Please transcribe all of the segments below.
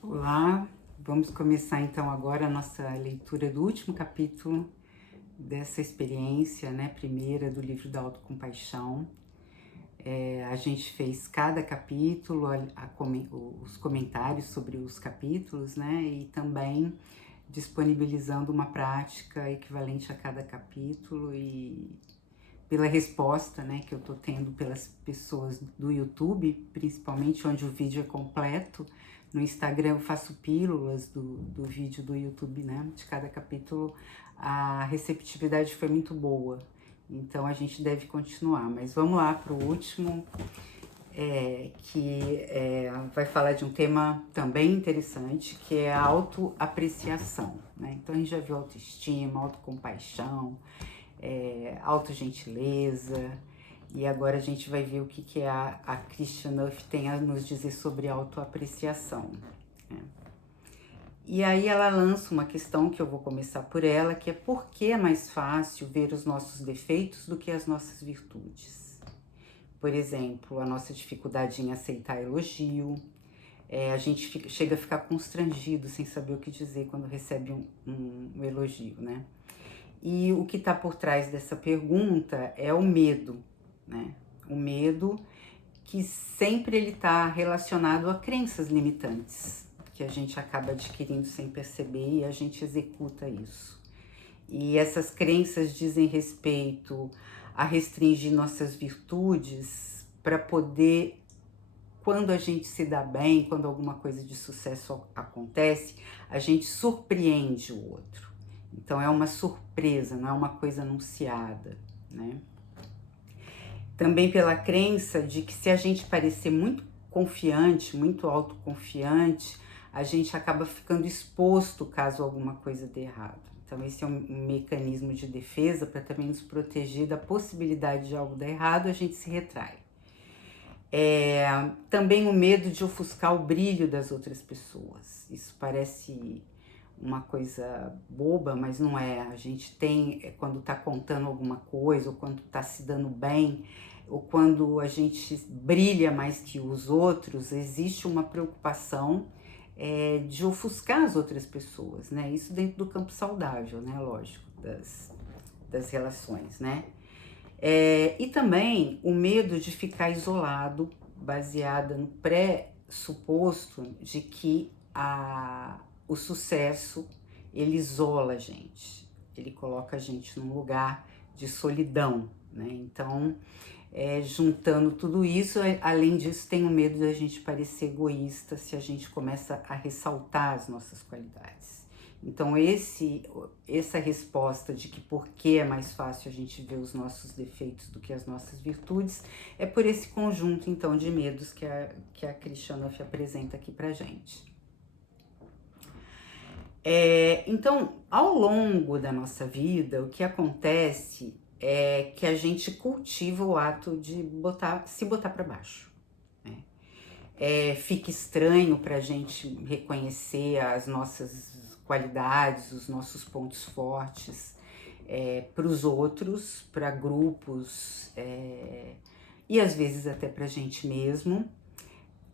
Olá, vamos começar então agora a nossa leitura do último capítulo dessa experiência, né, primeira do livro da autocompaixão. A gente fez cada capítulo, os comentários sobre os capítulos, né, e também disponibilizando uma prática equivalente a cada capítulo e pela resposta, né, que eu tô tendo pelas pessoas do YouTube, principalmente onde o vídeo é completo. No Instagram eu faço pílulas do vídeo do YouTube, né, de cada capítulo. A receptividade foi muito boa, então a gente deve continuar. Mas vamos lá para o último, vai falar de um tema também interessante, que é a autoapreciação, né? Então a gente já viu autoestima, autocompaixão, autogentileza, e agora a gente vai ver o que a Christian Nuff tem a nos dizer sobre autoapreciação, né? E aí ela lança uma questão que eu vou começar por ela, que é por que é mais fácil ver os nossos defeitos do que as nossas virtudes? Por exemplo, a nossa dificuldade em aceitar elogio, a gente chega a ficar constrangido sem saber o que dizer quando recebe um elogio, né? E o que está por trás dessa pergunta é o medo, né? O medo que sempre ele está relacionado a crenças limitantes, que a gente acaba adquirindo sem perceber e a gente executa isso. E essas crenças dizem respeito a restringir nossas virtudes para poder, quando a gente se dá bem, quando alguma coisa de sucesso acontece, a gente surpreende o outro. Então é uma surpresa, não é uma coisa anunciada, né? Também pela crença de que se a gente parecer muito confiante, muito autoconfiante, a gente acaba ficando exposto caso alguma coisa dê errado. Então esse é um mecanismo de defesa para também nos proteger da possibilidade de algo dar errado, a gente se retrai. Também o medo de ofuscar o brilho das outras pessoas. Isso parece uma coisa boba, mas não é. A gente tem, quando tá contando alguma coisa, ou quando tá se dando bem, ou quando a gente brilha mais que os outros, existe uma preocupação de ofuscar as outras pessoas, né? Isso dentro do campo saudável, né? Lógico, das relações, né? E também o medo de ficar isolado, baseada no pressuposto de que o sucesso ele isola a gente, ele coloca a gente num lugar de solidão, né? Então, juntando tudo isso, além disso, tem o medo da gente parecer egoísta se a gente começa a ressaltar as nossas qualidades. Então, essa resposta de que por que é mais fácil a gente ver os nossos defeitos do que as nossas virtudes, é por esse conjunto, então, de medos que a Christian Nuff apresenta aqui pra gente. Então, ao longo da nossa vida, o que acontece é que a gente cultiva o ato de se botar para baixo, né? Fica estranho para a gente reconhecer as nossas qualidades, os nossos pontos fortes para os outros, para grupos e às vezes até para a gente mesmo.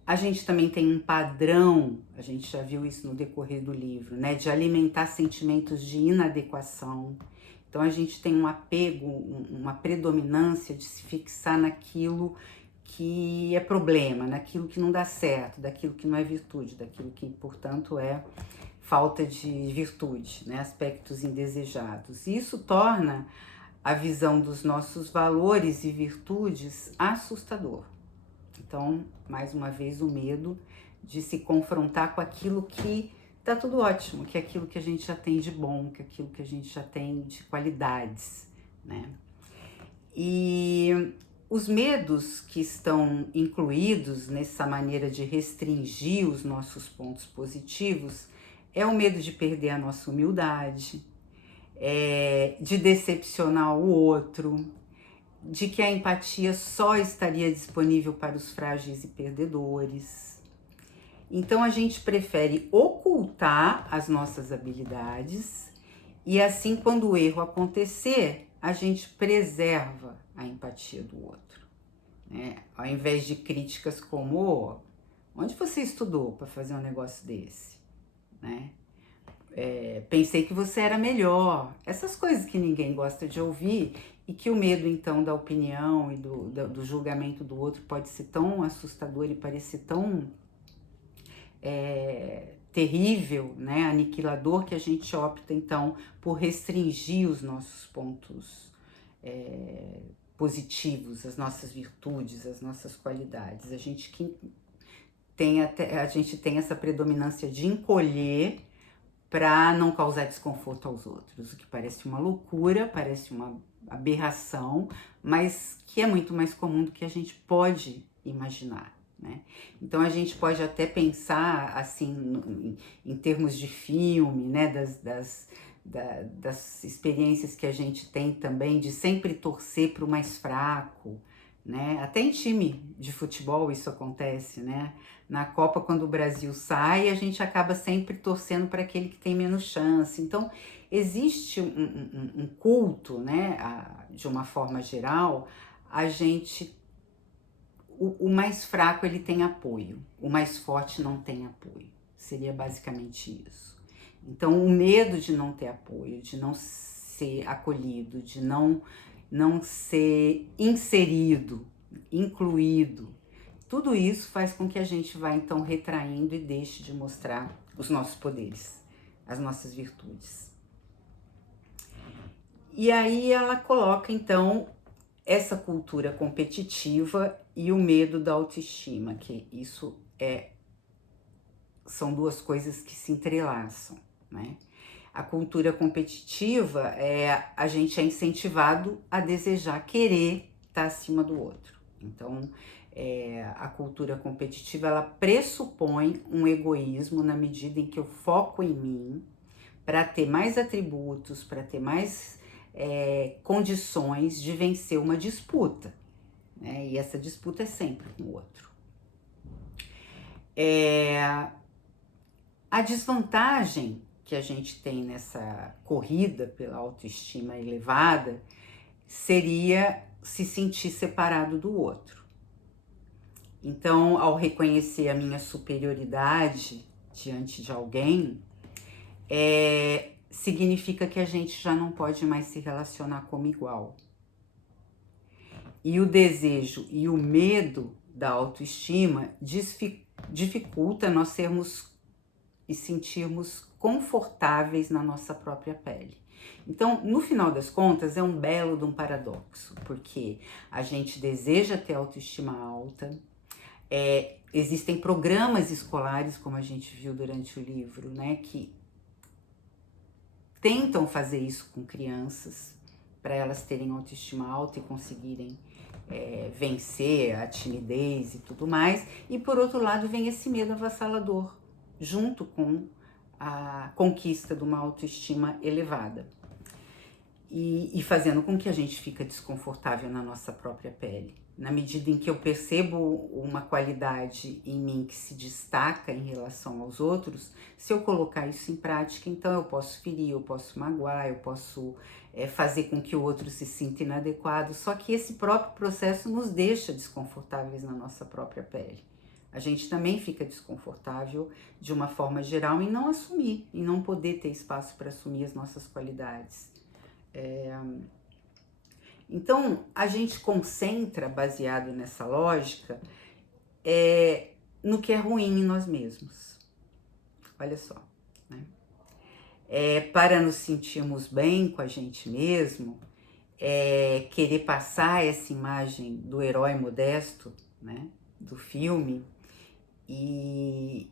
A gente também tem um padrão, a gente já viu isso no decorrer do livro, né, de alimentar sentimentos de inadequação. Então a gente tem um apego, uma predominância de se fixar naquilo que é problema, naquilo que não dá certo, daquilo que não é virtude, daquilo que, portanto, é falta de virtude, né, aspectos indesejados. E isso torna a visão dos nossos valores e virtudes assustador. Então, mais uma vez, o medo de se confrontar com aquilo que tá tudo ótimo, que é aquilo que a gente já tem de bom, que é aquilo que a gente já tem de qualidades, né? E os medos que estão incluídos nessa maneira de restringir os nossos pontos positivos é o medo de perder a nossa humildade, de decepcionar o outro, de que a empatia só estaria disponível para os frágeis e perdedores. Então a gente prefere ocultar as nossas habilidades e assim, quando o erro acontecer, a gente preserva a empatia do outro, né? Ao invés de críticas como Onde você estudou para fazer um negócio desse, né? Pensei que você era melhor. Essas coisas que ninguém gosta de ouvir e que o medo, então, da opinião e do julgamento do outro pode ser tão assustador e parecer tão terrível, né? Aniquilador, que a gente opta, então, por restringir os nossos pontos positivos, as nossas virtudes, as nossas qualidades. A gente tem essa predominância de encolher para não causar desconforto aos outros, o que parece uma loucura, parece uma aberração, mas que é muito mais comum do que a gente pode imaginar, né? Então a gente pode até pensar assim em termos de filme, né, das experiências que a gente tem também de sempre torcer para o mais fraco, né? Até em time de futebol isso acontece, né? Na Copa, quando o Brasil sai, a gente acaba sempre torcendo para aquele que tem menos chance. Então, existe um culto, né? De uma forma geral, a gente... O mais fraco, ele tem apoio. O mais forte não tem apoio. Seria basicamente isso. Então, o medo de não ter apoio, de não ser acolhido, de não ser inserido, incluído, tudo isso faz com que a gente vá então retraindo e deixe de mostrar os nossos poderes, as nossas virtudes. E aí ela coloca então essa cultura competitiva e o medo da autoestima, que isso são duas coisas que se entrelaçam, né? A cultura competitiva a gente é incentivado a desejar, querer estar acima do outro. Então, a cultura competitiva, ela pressupõe um egoísmo na medida em que eu foco em mim para ter mais atributos, para ter mais condições de vencer uma disputa, né? E essa disputa é sempre com o outro. A desvantagem que a gente tem nessa corrida pela autoestima elevada seria se sentir separado do outro. Então, ao reconhecer a minha superioridade diante de alguém, significa que a gente já não pode mais se relacionar como igual. E o desejo e o medo da autoestima dificulta nós sermos e sentirmos confortáveis na nossa própria pele. Então, no final das contas, é um belo de um paradoxo, porque a gente deseja ter autoestima alta, existem programas escolares, como a gente viu durante o livro, né, que tentam fazer isso com crianças, para elas terem autoestima alta e conseguirem vencer a timidez e tudo mais. E por outro lado vem esse medo avassalador, junto com a conquista de uma autoestima elevada. E fazendo com que a gente fique desconfortável na nossa própria pele. Na medida em que eu percebo uma qualidade em mim que se destaca em relação aos outros, se eu colocar isso em prática, então eu posso ferir, eu posso magoar, eu posso fazer com que o outro se sinta inadequado. Só que esse próprio processo nos deixa desconfortáveis na nossa própria pele. A gente também fica desconfortável de uma forma geral em não assumir, em não poder ter espaço para assumir as nossas qualidades. Então, a gente concentra, baseado nessa lógica, no que é ruim em nós mesmos. Olha só, né? Para nos sentirmos bem com a gente mesmo, querer passar essa imagem do herói modesto, né, do filme, e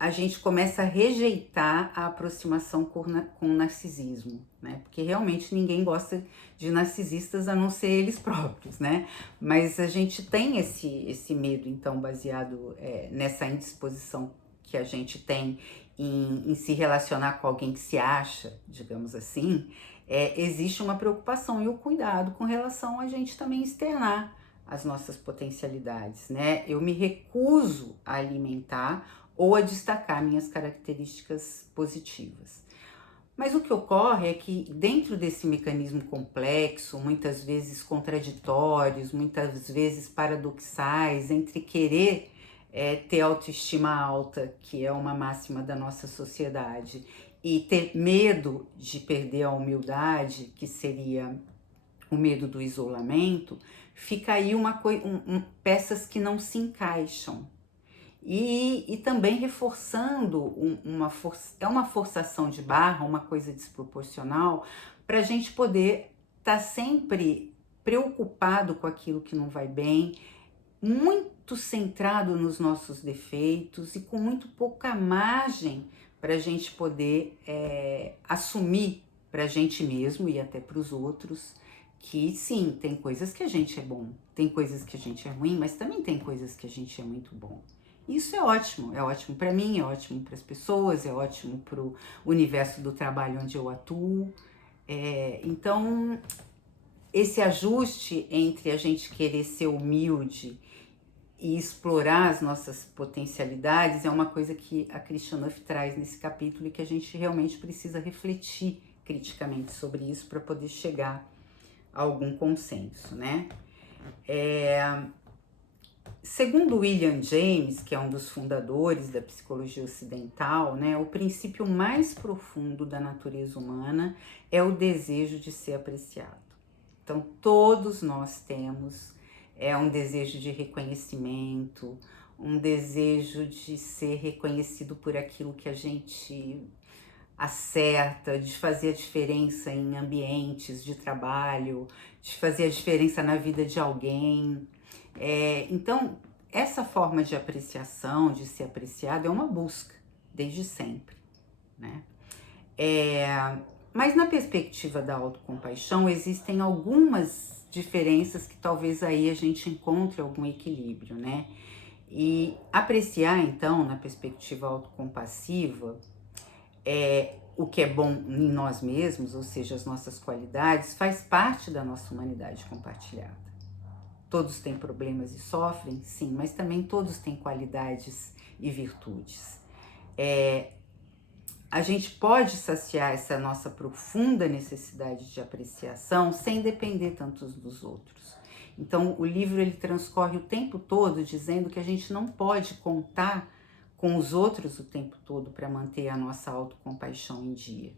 a gente começa a rejeitar a aproximação com o narcisismo, né? Porque realmente ninguém gosta de narcisistas a não ser eles próprios, né? Mas a gente tem esse medo, então, baseado nessa indisposição que a gente tem em se relacionar com alguém que se acha, digamos assim, existe uma preocupação e o cuidado com relação a gente também externar as nossas potencialidades, né? Eu me recuso a alimentar ou a destacar minhas características positivas. Mas o que ocorre é que dentro desse mecanismo complexo, muitas vezes contraditórios, muitas vezes paradoxais, entre querer ter autoestima alta, que é uma máxima da nossa sociedade, e ter medo de perder a humildade, que seria o medo do isolamento, fica aí peças que não se encaixam. E também reforçando uma forçação de barra, uma coisa desproporcional, para a gente poder estar sempre preocupado com aquilo que não vai bem, muito centrado nos nossos defeitos e com muito pouca margem para a gente poder assumir para a gente mesmo e até para os outros que sim, tem coisas que a gente é bom, tem coisas que a gente é ruim, mas também tem coisas que a gente é muito bom. Isso é ótimo para mim, é ótimo para as pessoas, é ótimo para o universo do trabalho onde eu atuo. Então, esse ajuste entre a gente querer ser humilde e explorar as nossas potencialidades é uma coisa que a Christian Nuff traz nesse capítulo e que a gente realmente precisa refletir criticamente sobre isso para poder chegar a algum consenso, né? Segundo William James, que é um dos fundadores da psicologia ocidental, né, o princípio mais profundo da natureza humana é o desejo de ser apreciado. Então, todos nós temos um desejo de reconhecimento, um desejo de ser reconhecido por aquilo que a gente acerta, de fazer a diferença em ambientes de trabalho, de fazer a diferença na vida de alguém. Então, essa forma de apreciação, de ser apreciado, é uma busca, desde sempre, né? Mas na perspectiva da autocompaixão, existem algumas diferenças que talvez aí a gente encontre algum equilíbrio, né? E apreciar, então, na perspectiva autocompassiva, o que é bom em nós mesmos, ou seja, as nossas qualidades, faz parte da nossa humanidade compartilhada. Todos têm problemas e sofrem, sim, mas também todos têm qualidades e virtudes. A gente pode saciar essa nossa profunda necessidade de apreciação sem depender tanto dos outros. Então, o livro ele transcorre o tempo todo dizendo que a gente não pode contar com os outros o tempo todo para manter a nossa autocompaixão em dia.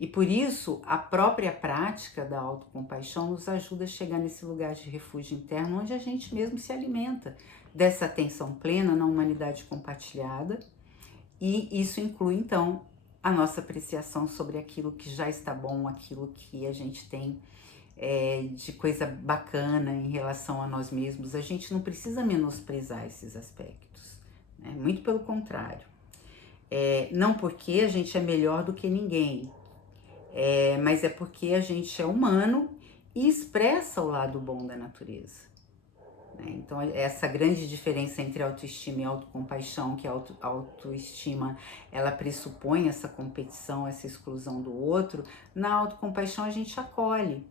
E por isso, a própria prática da autocompaixão nos ajuda a chegar nesse lugar de refúgio interno, onde a gente mesmo se alimenta dessa atenção plena na humanidade compartilhada. E isso inclui, então, a nossa apreciação sobre aquilo que já está bom, aquilo que a gente tem de coisa bacana em relação a nós mesmos. A gente não precisa menosprezar esses aspectos, né? Muito pelo contrário. Não porque a gente é melhor do que ninguém, mas é porque a gente é humano e expressa o lado bom da natureza. Então, essa grande diferença entre autoestima e autocompaixão, que a autoestima, ela pressupõe essa competição, essa exclusão do outro, na autocompaixão a gente acolhe,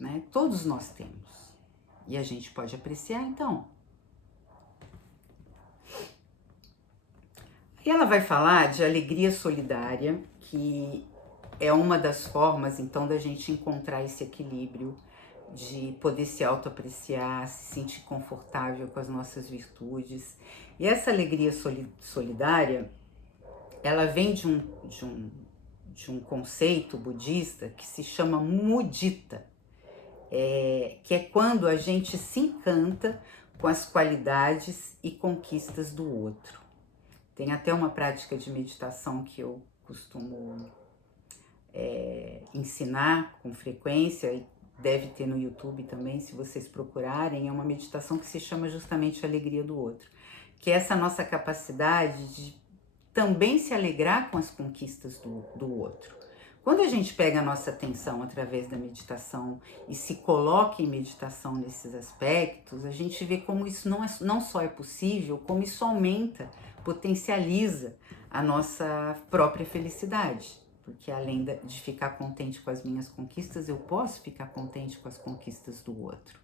né? Todos nós temos. E a gente pode apreciar, então. E ela vai falar de alegria solidária, que é uma das formas, então, da gente encontrar esse equilíbrio de poder se autoapreciar, se sentir confortável com as nossas virtudes. E essa alegria solidária, ela vem de um conceito budista que se chama mudita, que é quando a gente se encanta com as qualidades e conquistas do outro. Tem até uma prática de meditação que eu costumo ensinar com frequência, e deve ter no YouTube também, se vocês procurarem, é uma meditação que se chama justamente Alegria do Outro, que é essa nossa capacidade de também se alegrar com as conquistas do outro. Quando a gente pega a nossa atenção através da meditação e se coloca em meditação nesses aspectos, a gente vê como isso não só é possível, como isso aumenta, potencializa a nossa própria felicidade. Porque além de ficar contente com as minhas conquistas, eu posso ficar contente com as conquistas do outro,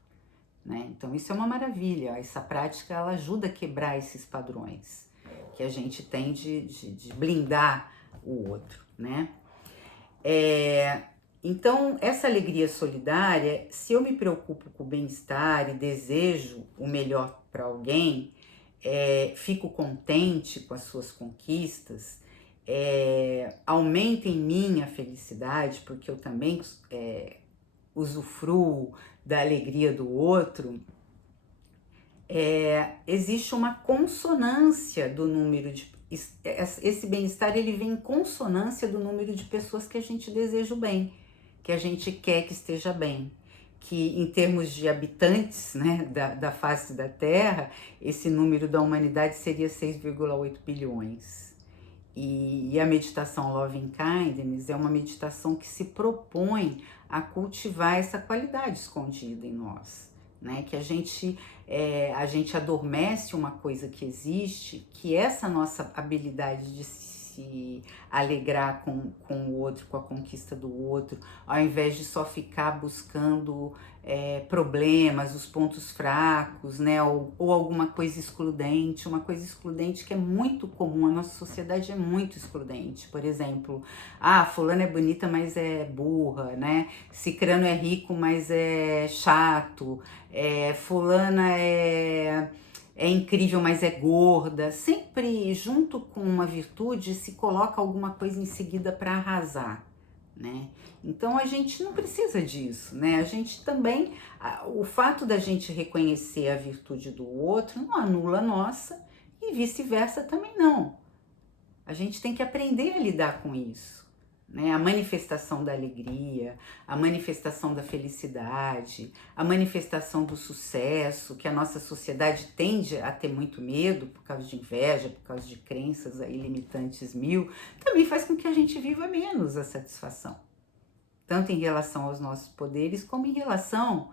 né? Então isso é uma maravilha, essa prática ela ajuda a quebrar esses padrões que a gente tem de blindar o outro, né? Então essa alegria solidária, se eu me preocupo com o bem-estar e desejo o melhor para alguém, fico contente com as suas conquistas, aumenta em mim a felicidade, porque eu também usufruo da alegria do outro, existe uma consonância do número de... Esse bem-estar, ele vem em consonância do número de pessoas que a gente deseja o bem, que a gente quer que esteja bem. Que em termos de habitantes, né, da face da Terra, esse número da humanidade seria 6,8 bilhões. E a meditação Loving Kindness é uma meditação que se propõe a cultivar essa qualidade escondida em nós, né? Que a gente adormece uma coisa que existe, que essa nossa habilidade de se alegrar com o outro, com a conquista do outro, ao invés de só ficar buscando problemas, os pontos fracos, né? Ou alguma coisa excludente, uma coisa excludente que é muito comum, a nossa sociedade é muito excludente. Por exemplo, fulana é bonita, mas é burra, né? Cicrano é rico, mas é chato, fulana é incrível, mas é gorda. Sempre junto com uma virtude se coloca alguma coisa em seguida para arrasar, né? Então a gente não precisa disso, né? A gente também, o fato da gente reconhecer a virtude do outro não anula a nossa e vice-versa também não. A gente tem que aprender a lidar com isso, né? A manifestação da alegria, a manifestação da felicidade, a manifestação do sucesso, que a nossa sociedade tende a ter muito medo por causa de inveja, por causa de crenças aí limitantes mil, também faz com que a gente viva menos a satisfação. Tanto em relação aos nossos poderes, como em relação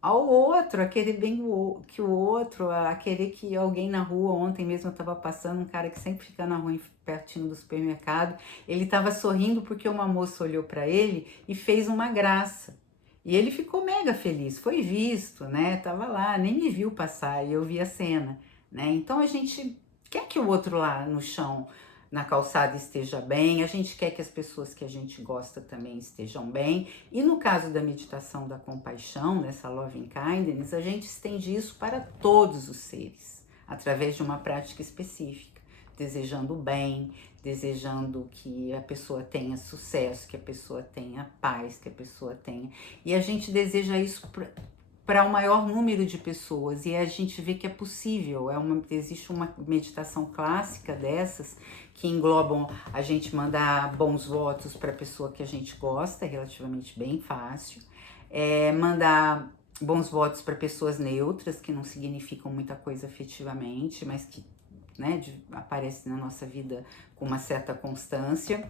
ao outro, a querer bem que o outro, a querer que alguém na rua. Ontem mesmo eu estava passando, um cara que sempre fica na rua pertinho do supermercado, ele estava sorrindo porque uma moça olhou para ele e fez uma graça. E ele ficou mega feliz, foi visto, né? Tava lá, nem me viu passar e eu vi a cena, né? Então a gente quer que o outro lá no chão, na calçada, esteja bem, a gente quer que as pessoas que a gente gosta também estejam bem. E no caso da meditação da compaixão, dessa Loving Kindness, a gente estende isso para todos os seres, através de uma prática específica, desejando o bem, desejando que a pessoa tenha sucesso, que a pessoa tenha paz, que a pessoa tenha... E a gente deseja isso para o maior número de pessoas, e a gente vê que é possível. Existe uma meditação clássica dessas que englobam a gente mandar bons votos para a pessoa que a gente gosta, é relativamente bem fácil, mandar bons votos para pessoas neutras, que não significam muita coisa afetivamente, mas que, né, aparecem na nossa vida com uma certa constância,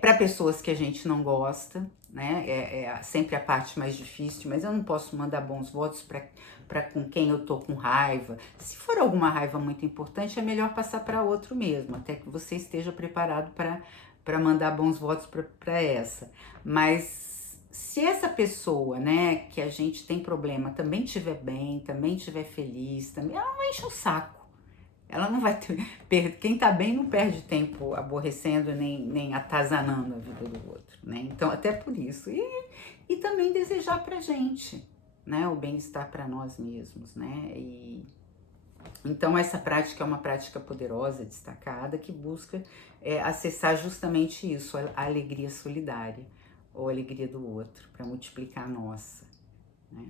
para pessoas que a gente não gosta, né? É sempre a parte mais difícil, mas eu não posso mandar bons votos para com quem eu tô com raiva. Se for alguma raiva muito importante, é melhor passar para outro mesmo, até que você esteja preparado para mandar bons votos para essa. Mas se essa pessoa, né, que a gente tem problema, também estiver bem, também estiver feliz, também, ela não enche o saco. Ela não vai ter... Quem tá bem não perde tempo aborrecendo nem atazanando a vida do outro, né? Então, até por isso. E também desejar pra gente, né? O bem-estar para nós mesmos, né? Então, essa prática é uma prática poderosa, destacada, que busca acessar justamente isso, a alegria solidária, ou a alegria do outro, para multiplicar a nossa, né?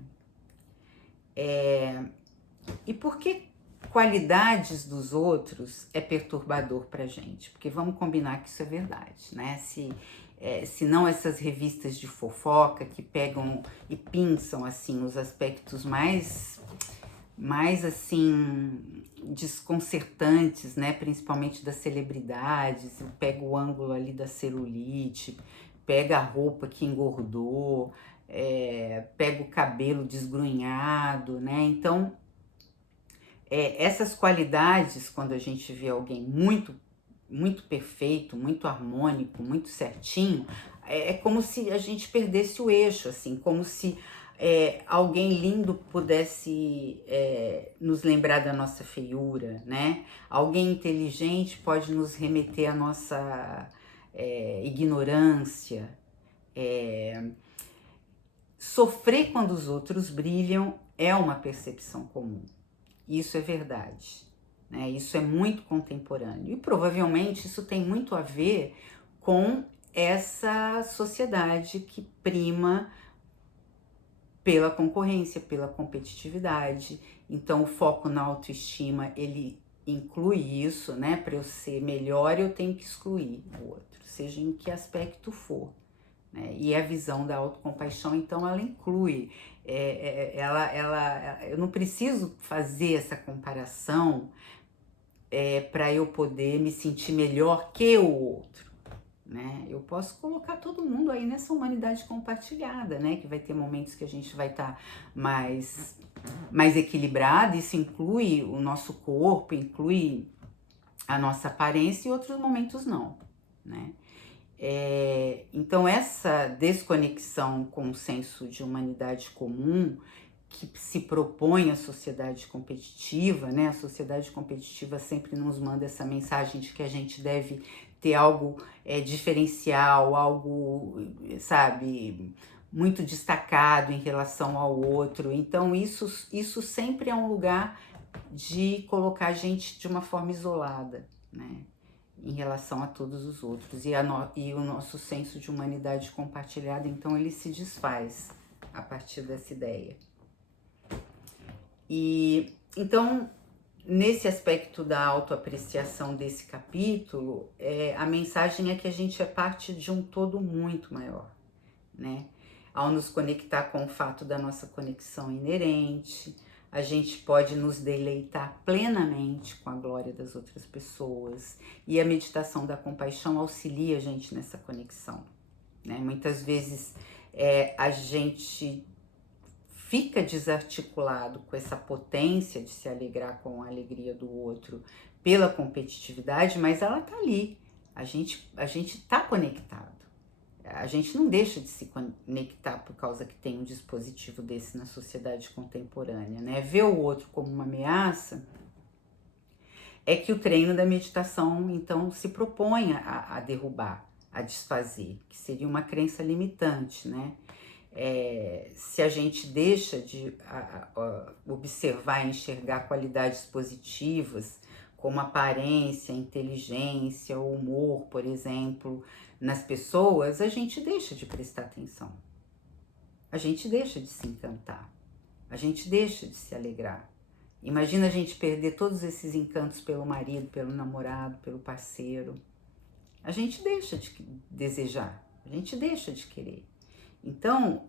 E por que qualidades dos outros é perturbador pra gente? Porque vamos combinar que isso é verdade, né? Se não essas revistas de fofoca que pegam e pinçam assim os aspectos mais assim desconcertantes, né? Principalmente das celebridades, pega o ângulo ali da celulite, pega a roupa que engordou, pega o cabelo desgrunhado, né? Então essas qualidades, quando a gente vê alguém muito perfeito, muito harmônico, muito certinho, é como se a gente perdesse o eixo, assim, como se alguém lindo pudesse nos lembrar da nossa feiura, né? Alguém inteligente pode nos remeter à nossa ignorância. Sofrer quando os outros brilham é uma percepção comum. isso é verdade, né? Isso é muito contemporâneo. E provavelmente isso tem muito a ver com essa sociedade que prima pela concorrência, pela competitividade. Então, o foco na autoestima, ele inclui isso, né? Para eu ser melhor, eu tenho que excluir o outro, seja em que aspecto for, né? E a visão da autocompaixão, então, ela inclui, eu não preciso fazer essa comparação para eu poder me sentir melhor que o outro, né? Eu posso colocar todo mundo aí nessa humanidade compartilhada, né? Que vai ter momentos que a gente vai estar mais equilibrado, isso inclui o nosso corpo, inclui a nossa aparência, e outros momentos não, né? Então essa desconexão com o senso de humanidade comum que se propõe à sociedade competitiva, né? A sociedade competitiva sempre nos manda essa mensagem de que a gente deve ter algo diferencial, algo, sabe, muito destacado em relação ao outro. Então isso sempre é um lugar de colocar a gente de uma forma isolada, né? Em relação a todos os outros. E o nosso senso de humanidade compartilhada, então, ele se desfaz a partir dessa ideia. E então, nesse aspecto da autoapreciação desse capítulo, a mensagem é que a gente é parte de um todo muito maior, né? Ao nos conectar com o fato da nossa conexão inerente, a gente pode nos deleitar plenamente com a glória das outras pessoas, e a meditação da compaixão auxilia a gente nessa conexão, né? Muitas vezes a gente fica desarticulado com essa potência de se alegrar com a alegria do outro pela competitividade, mas ela tá ali, a gente tá conectado. A gente não deixa de se conectar por causa que tem um dispositivo desse na sociedade contemporânea, né? Ver o outro como uma ameaça é que o treino da meditação, então, se propõe a derrubar, a desfazer, que seria uma crença limitante, né? Se a gente deixa de observar e enxergar qualidades positivas, como aparência, inteligência, humor, por exemplo, nas pessoas, a gente deixa de prestar atenção, a gente deixa de se encantar, a gente deixa de se alegrar. Imagina a gente perder todos esses encantos pelo marido, pelo namorado, pelo parceiro. A gente deixa de desejar, a gente deixa de querer. Então,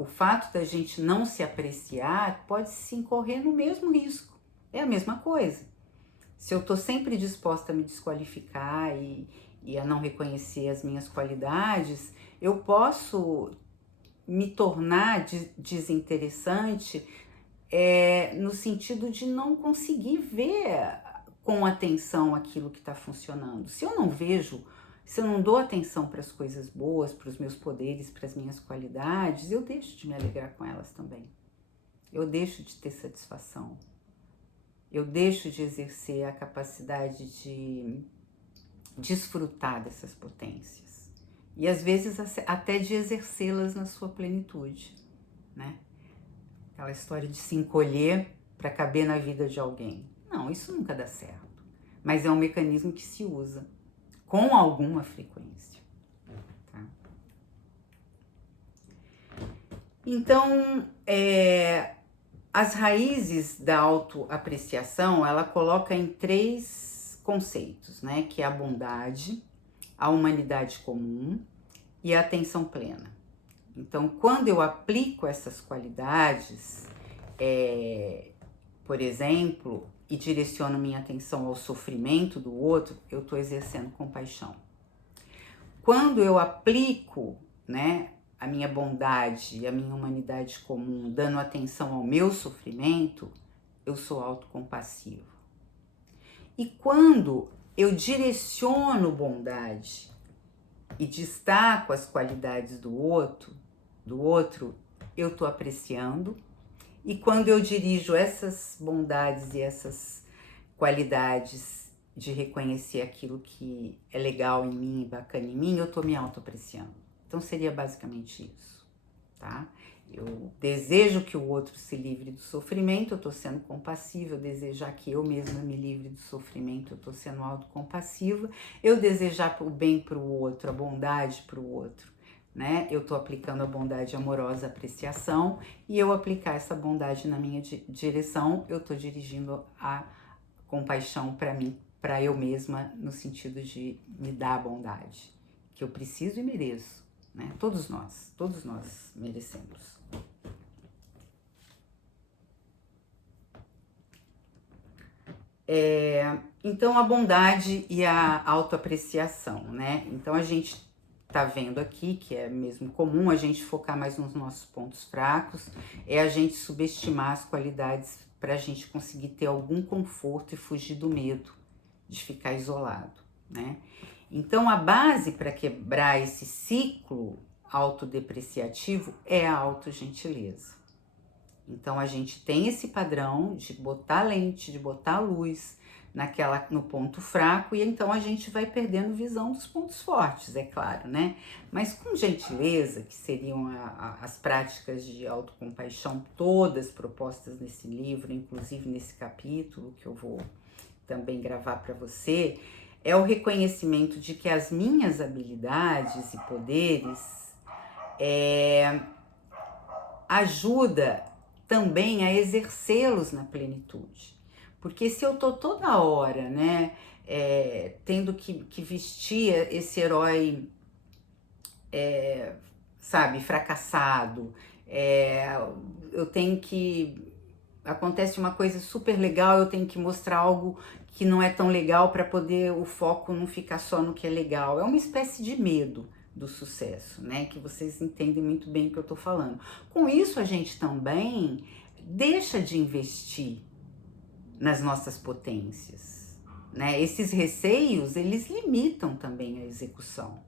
o fato da gente não se apreciar pode se incorrer no mesmo risco. É a mesma coisa. Se eu estou sempre disposta a me desqualificar e a não reconhecer as minhas qualidades, eu posso me tornar desinteressante no sentido de não conseguir ver com atenção aquilo que está funcionando. Se eu não vejo, se eu não dou atenção para as coisas boas, para os meus poderes, para as minhas qualidades, eu deixo de me alegrar com elas também. Eu deixo de ter satisfação. Eu deixo de exercer a capacidade de desfrutar dessas potências. E às vezes até de exercê-las na sua plenitude, né? Aquela história de se encolher para caber na vida de alguém. Não, isso nunca dá certo. Mas é um mecanismo que se usa com alguma frequência. Tá? Então, as raízes da autoapreciação, ela coloca em 3 conceitos, né? Que é a bondade, a humanidade comum e a atenção plena. Então, quando eu aplico essas qualidades, por exemplo, e direciono minha atenção ao sofrimento do outro, eu estou exercendo compaixão. Quando eu aplico, né, a minha bondade e a minha humanidade comum, dando atenção ao meu sofrimento, eu sou autocompassivo. E quando eu direciono bondade e destaco as qualidades do outro, eu estou apreciando. E quando eu dirijo essas bondades e essas qualidades de reconhecer aquilo que é legal em mim, bacana em mim, eu estou me autoapreciando. Então seria basicamente isso, tá? Eu desejo que o outro se livre do sofrimento, eu estou sendo compassiva. Eu desejar que eu mesma me livre do sofrimento, eu estou sendo autocompassiva. Eu desejar o bem para o outro, a bondade para o outro, né? Eu estou aplicando a bondade amorosa, apreciação, e eu aplicar essa bondade na minha direção, eu estou dirigindo a compaixão para mim, para eu mesma, no sentido de me dar a bondade que eu preciso e mereço, né? Todos nós merecemos. Então, a bondade e a autoapreciação, né? Então, a gente tá vendo aqui que é mesmo comum a gente focar mais nos nossos pontos fracos, é a gente subestimar as qualidades para a gente conseguir ter algum conforto e fugir do medo de ficar isolado, né? Então, a base para quebrar esse ciclo autodepreciativo é a autogentileza. Então a gente tem esse padrão de botar lente, de botar luz no ponto fraco, e então a gente vai perdendo visão dos pontos fortes, é claro, né? Mas com gentileza, que seriam as práticas de autocompaixão todas propostas nesse livro, inclusive nesse capítulo que eu vou também gravar para você, é o reconhecimento de que as minhas habilidades e poderes ajuda também a exercê-los na plenitude. Porque se eu tô toda hora, né, tendo que vestir esse herói, sabe, fracassado, eu tenho que... Acontece uma coisa super legal, eu tenho que mostrar algo que não é tão legal para poder o foco não ficar só no que é legal. É uma espécie de medo do sucesso, né? Que vocês entendem muito bem o que eu tô falando. Com isso, a gente também deixa de investir nas nossas potências, né? Esses receios, eles limitam também a execução.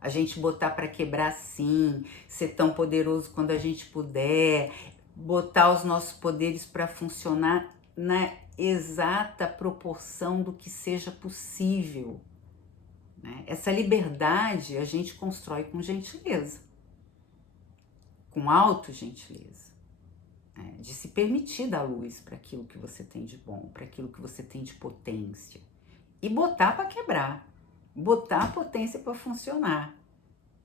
A gente botar para quebrar sim, ser tão poderoso quando a gente puder, botar os nossos poderes para funcionar na exata proporção do que seja possível, né? Essa liberdade a gente constrói com gentileza, com autogentileza, né? De se permitir dar luz para aquilo que você tem de bom, para aquilo que você tem de potência, e botar para quebrar, botar a potência para funcionar,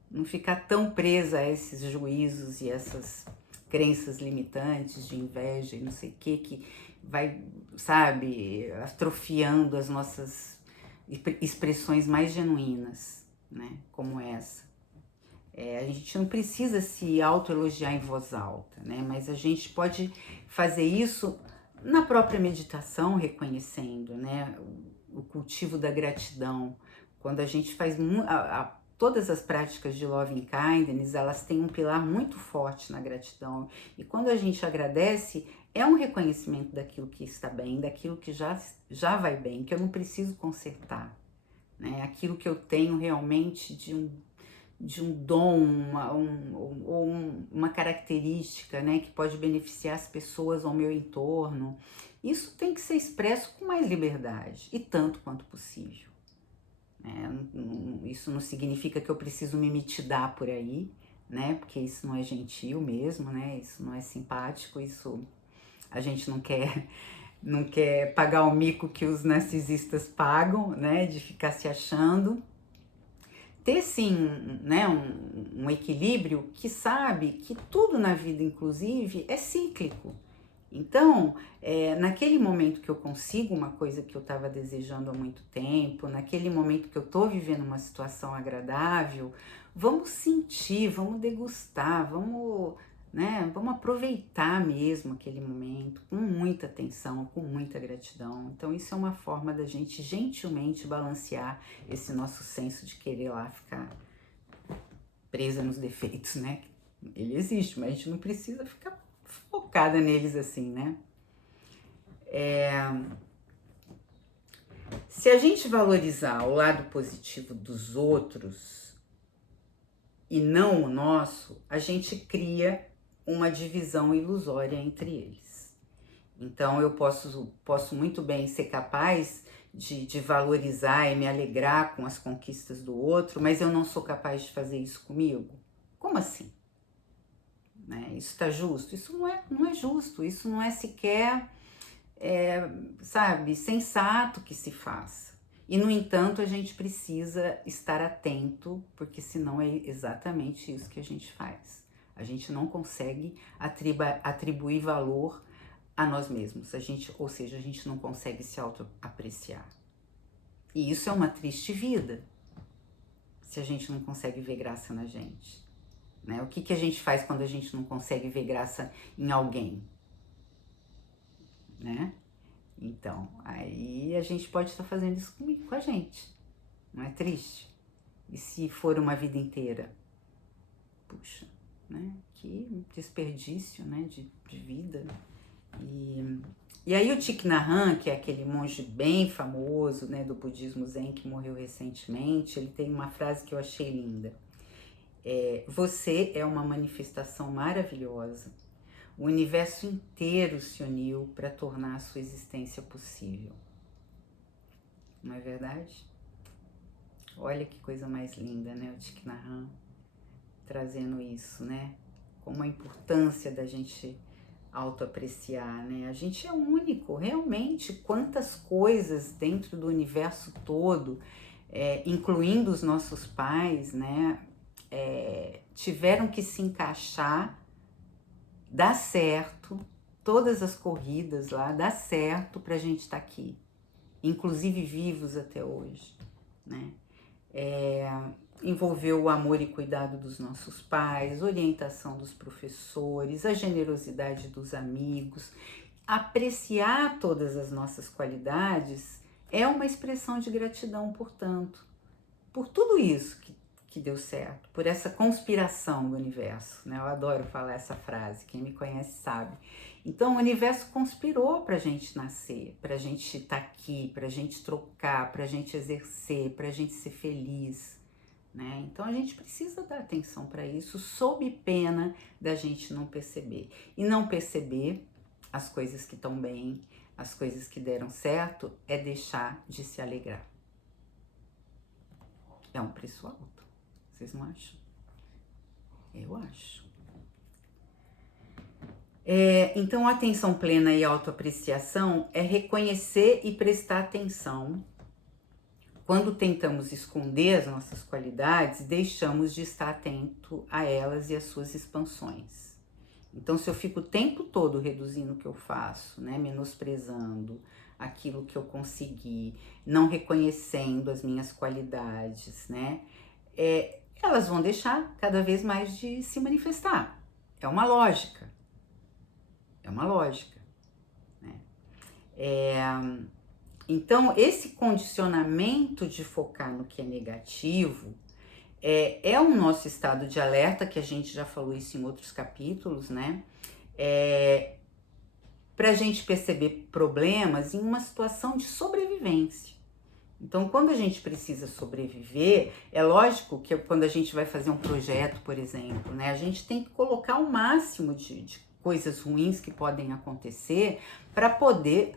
não ficar tão presa a esses juízos e essas crenças limitantes de inveja e não sei o que vai, sabe, atrofiando as nossas expressões mais genuínas, né, como essa. A gente não precisa se autoelogiar em voz alta, né, mas a gente pode fazer isso na própria meditação, reconhecendo, né, o cultivo da gratidão. Quando a gente faz todas as práticas de Loving Kindness, elas têm um pilar muito forte na gratidão. E quando a gente agradece, é um reconhecimento daquilo que está bem, daquilo que já vai bem, que eu não preciso consertar, né? Aquilo que eu tenho realmente de um dom, uma característica, né, que pode beneficiar as pessoas ao meu entorno. Isso tem que ser expresso com mais liberdade e tanto quanto possível. Isso não significa que eu preciso me mitidar por aí, né? Porque isso não é gentil mesmo, né? Isso não é simpático, isso a gente não quer pagar o mico que os narcisistas pagam, né? De ficar se achando. Ter sim, né? Um equilíbrio que sabe que tudo na vida, inclusive, é cíclico. Então, naquele momento que eu consigo uma coisa que eu estava desejando há muito tempo, naquele momento que eu estou vivendo uma situação agradável, vamos sentir, vamos degustar, né, vamos aproveitar mesmo aquele momento com muita atenção, com muita gratidão. Então, isso é uma forma da gente gentilmente balancear esse nosso senso de querer lá ficar presa nos defeitos, né? Ele existe, mas a gente não precisa ficar focada neles assim, né? Se a gente valorizar o lado positivo dos outros e não o nosso, a gente cria uma divisão ilusória entre eles. Então eu posso muito bem ser capaz de valorizar e me alegrar com as conquistas do outro, mas eu não sou capaz de fazer isso comigo? Como assim? né? Isso está justo? Isso não é justo, isso não é sequer, sabe, sensato que se faça. E, no entanto, a gente precisa estar atento, porque senão é exatamente isso que a gente faz. A gente não consegue atribuir valor a nós mesmos, ou seja, a gente não consegue se autoapreciar. E isso é uma triste vida, se a gente não consegue ver graça na gente, né? O que a gente faz quando a gente não consegue ver graça em alguém, né? Então, aí a gente pode estar fazendo isso com a gente, não é triste? E se for uma vida inteira? Puxa, né? Que desperdício, né? De vida. E aí o Thich Nhat Hanh, que é aquele monge bem famoso, né, do budismo zen, que morreu recentemente, ele tem uma frase que eu achei linda. Você é uma manifestação maravilhosa. O universo inteiro se uniu para tornar a sua existência possível. Não é verdade? Olha que coisa mais linda, né? O Thich Nhat Hanh trazendo isso, né? Como a importância da gente autoapreciar, né? A gente é único, realmente. Quantas coisas dentro do universo todo, incluindo os nossos pais, né? Tiveram que se encaixar, dar certo, todas as corridas lá, dar certo pra gente estar aqui, inclusive vivos até hoje, né? Envolveu o amor e cuidado dos nossos pais, orientação dos professores, a generosidade dos amigos. Apreciar todas as nossas qualidades é uma expressão de gratidão, portanto, por tudo isso que deu certo, por essa conspiração do universo, né? Eu adoro falar essa frase, quem me conhece sabe. Então, o universo conspirou para a gente nascer, para a gente estar aqui, para a gente trocar, para a gente exercer, para a gente ser feliz, né? Então, a gente precisa dar atenção para isso, sob pena da gente não perceber. E não perceber as coisas que estão bem, as coisas que deram certo, é deixar de se alegrar. É um preço alto, vocês não acham? Eu acho. Então, a atenção plena e autoapreciação é reconhecer e prestar atenção. Quando tentamos esconder as nossas qualidades, deixamos de estar atento a elas e às suas expansões. Então, se eu fico o tempo todo reduzindo o que eu faço, né, menosprezando aquilo que eu consegui, não reconhecendo as minhas qualidades, né, elas vão deixar cada vez mais de se manifestar. É uma lógica. Né? Então, esse condicionamento de focar no que é negativo é o nosso estado de alerta, que a gente já falou isso em outros capítulos, né? Para a gente perceber problemas em uma situação de sobrevivência. Então, quando a gente precisa sobreviver, é lógico que quando a gente vai fazer um projeto, por exemplo, né, a gente tem que colocar o máximo de coisas ruins que podem acontecer para poder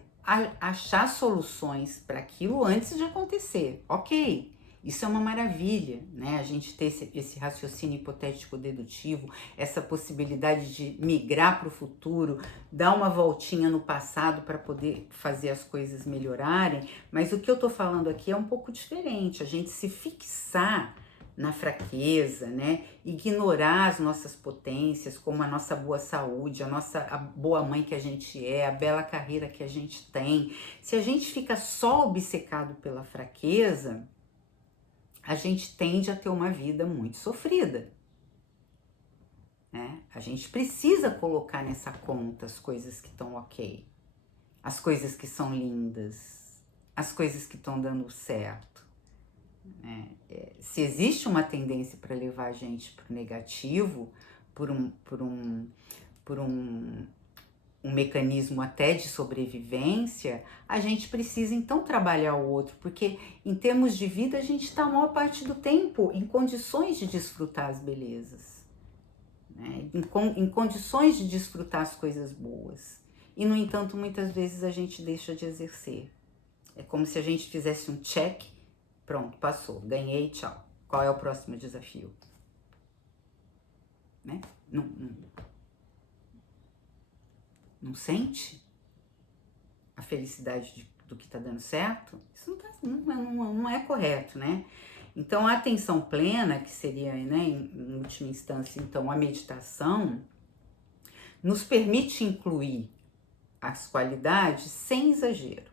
achar soluções para aquilo antes de acontecer. Ok, isso é uma maravilha, né? A gente ter esse raciocínio hipotético dedutivo, essa possibilidade de migrar para o futuro, dar uma voltinha no passado para poder fazer as coisas melhorarem, mas o que eu tô falando aqui é um pouco diferente, a gente se fixar na fraqueza, né? Ignorar as nossas potências, como a nossa boa saúde, a boa mãe que a gente é, a bela carreira que a gente tem. Se a gente fica só obcecado pela fraqueza, a gente tende a ter uma vida muito sofrida, né? A gente precisa colocar nessa conta as coisas que estão ok, as coisas que são lindas, as coisas que estão dando certo. Se existe uma tendência para levar a gente para o negativo, por um mecanismo até de sobrevivência, a gente precisa então trabalhar o outro, porque em termos de vida a gente está a maior parte do tempo em condições de desfrutar as belezas, né? Em condições de desfrutar as coisas boas. E, no entanto, muitas vezes a gente deixa de exercer. É como se a gente fizesse um check. Pronto, passou, ganhei, tchau. Qual é o próximo desafio? Né? Não sente a felicidade do que está dando certo? Isso não é correto, né? Então, a atenção plena, que seria, né, em última instância, então, a meditação, nos permite incluir as qualidades sem exagero.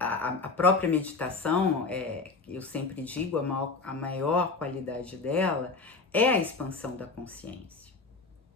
A própria meditação, eu sempre digo, a maior qualidade dela é a expansão da consciência,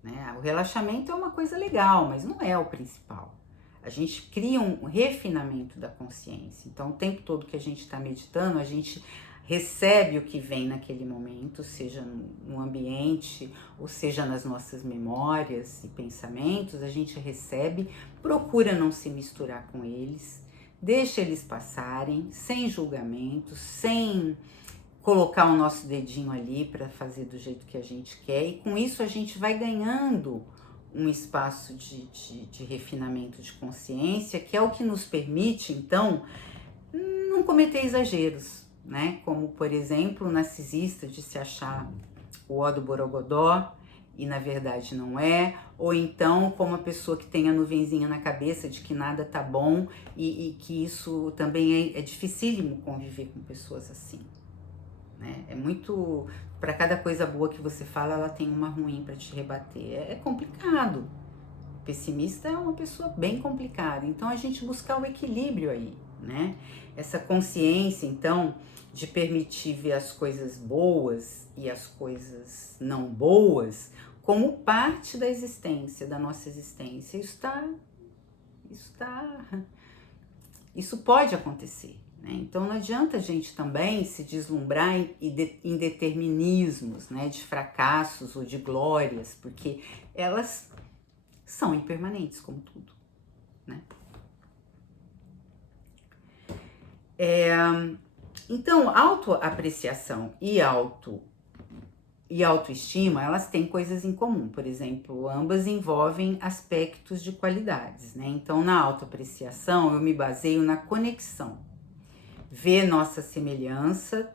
né? O relaxamento é uma coisa legal, mas não é o principal. A gente cria um refinamento da consciência. Então, o tempo todo que a gente está meditando, a gente recebe o que vem naquele momento, seja no ambiente, ou seja nas nossas memórias e pensamentos, a gente recebe, procura não se misturar com eles, deixa eles passarem, sem julgamento, sem colocar o nosso dedinho ali para fazer do jeito que a gente quer, e com isso a gente vai ganhando um espaço de refinamento de consciência, que é o que nos permite, então, não cometer exageros, né? Como, por exemplo, o narcisista de se achar o ó do borogodó e na verdade não é, ou então como a pessoa que tem a nuvenzinha na cabeça de que nada tá bom e que isso também é dificílimo conviver com pessoas assim, né? É muito... Para cada coisa boa que você fala, ela tem uma ruim para te rebater. É complicado. O pessimista é uma pessoa bem complicada. Então, a gente buscar o equilíbrio aí, né? Essa consciência, então, de permitir ver as coisas boas e as coisas não boas como parte da existência, da nossa existência. Isso pode acontecer, né? Então não adianta a gente também se deslumbrar em determinismos, né, de fracassos ou de glórias, porque elas são impermanentes, como tudo, né? Então, autoapreciação e autoestima, elas têm coisas em comum. Por exemplo, ambas envolvem aspectos de qualidades, né? Então, na autoapreciação, eu me baseio na conexão. Ver nossa semelhança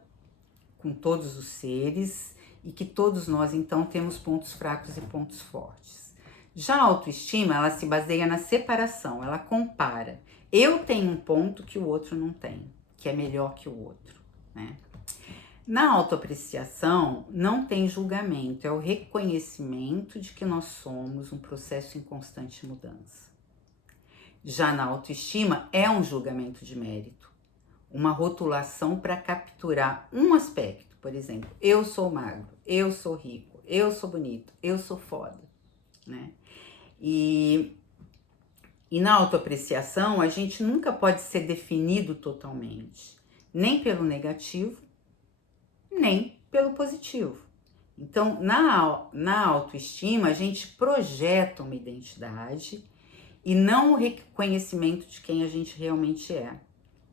com todos os seres e que todos nós, então, temos pontos fracos e pontos fortes. Já a autoestima, ela se baseia na separação, ela compara. Eu tenho um ponto que o outro não tem, que é melhor que o outro, né? Na autoapreciação, não tem julgamento, é o reconhecimento de que nós somos um processo em constante mudança. Já na autoestima, é um julgamento de mérito, uma rotulação para capturar um aspecto. Por exemplo, eu sou magro, eu sou rico, eu sou bonito, eu sou foda, né? E na autoapreciação, a gente nunca pode ser definido totalmente, nem pelo negativo, nem pelo positivo. Então, na autoestima, a gente projeta uma identidade e não o reconhecimento de quem a gente realmente é.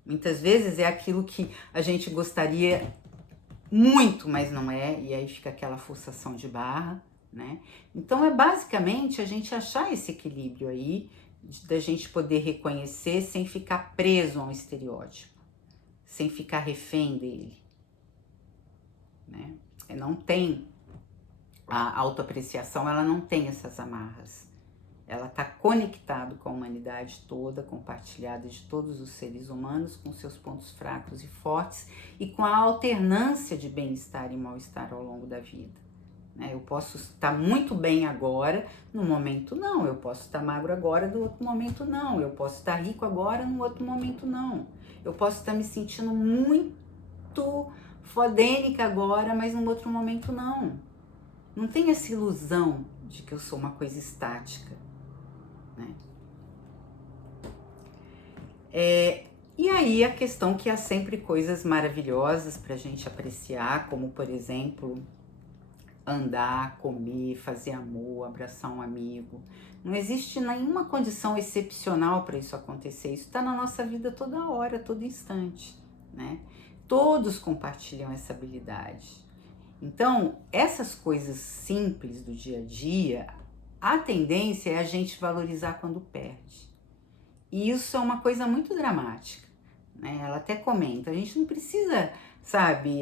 Muitas vezes é aquilo que a gente gostaria muito, mas não é, e aí fica aquela forçação de barra, né? Então, é basicamente a gente achar esse equilíbrio aí, da gente poder reconhecer sem ficar preso a um estereótipo, sem ficar refém dele, né? Não tem a autoapreciação, ela não tem essas amarras. Ela está conectada com a humanidade toda, compartilhada de todos os seres humanos, com seus pontos fracos e fortes e com a alternância de bem-estar e mal-estar ao longo da vida, né? Eu posso estar muito bem agora, no momento não. Eu posso estar magro agora, no outro momento não. Eu posso estar rico agora, no outro momento não. Eu posso estar me sentindo muito fodênica agora, mas no outro momento não. Não tem essa ilusão de que eu sou uma coisa estática, né? E aí a questão que há sempre coisas maravilhosas pra gente apreciar, como por exemplo, andar, comer, fazer amor, abraçar um amigo. Não existe nenhuma condição excepcional para isso acontecer. Isso está na nossa vida toda hora, todo instante, né? Todos compartilham essa habilidade. Então, essas coisas simples do dia a dia, a tendência é a gente valorizar quando perde. E isso é uma coisa muito dramática, né? Ela até comenta, a gente não precisa, sabe,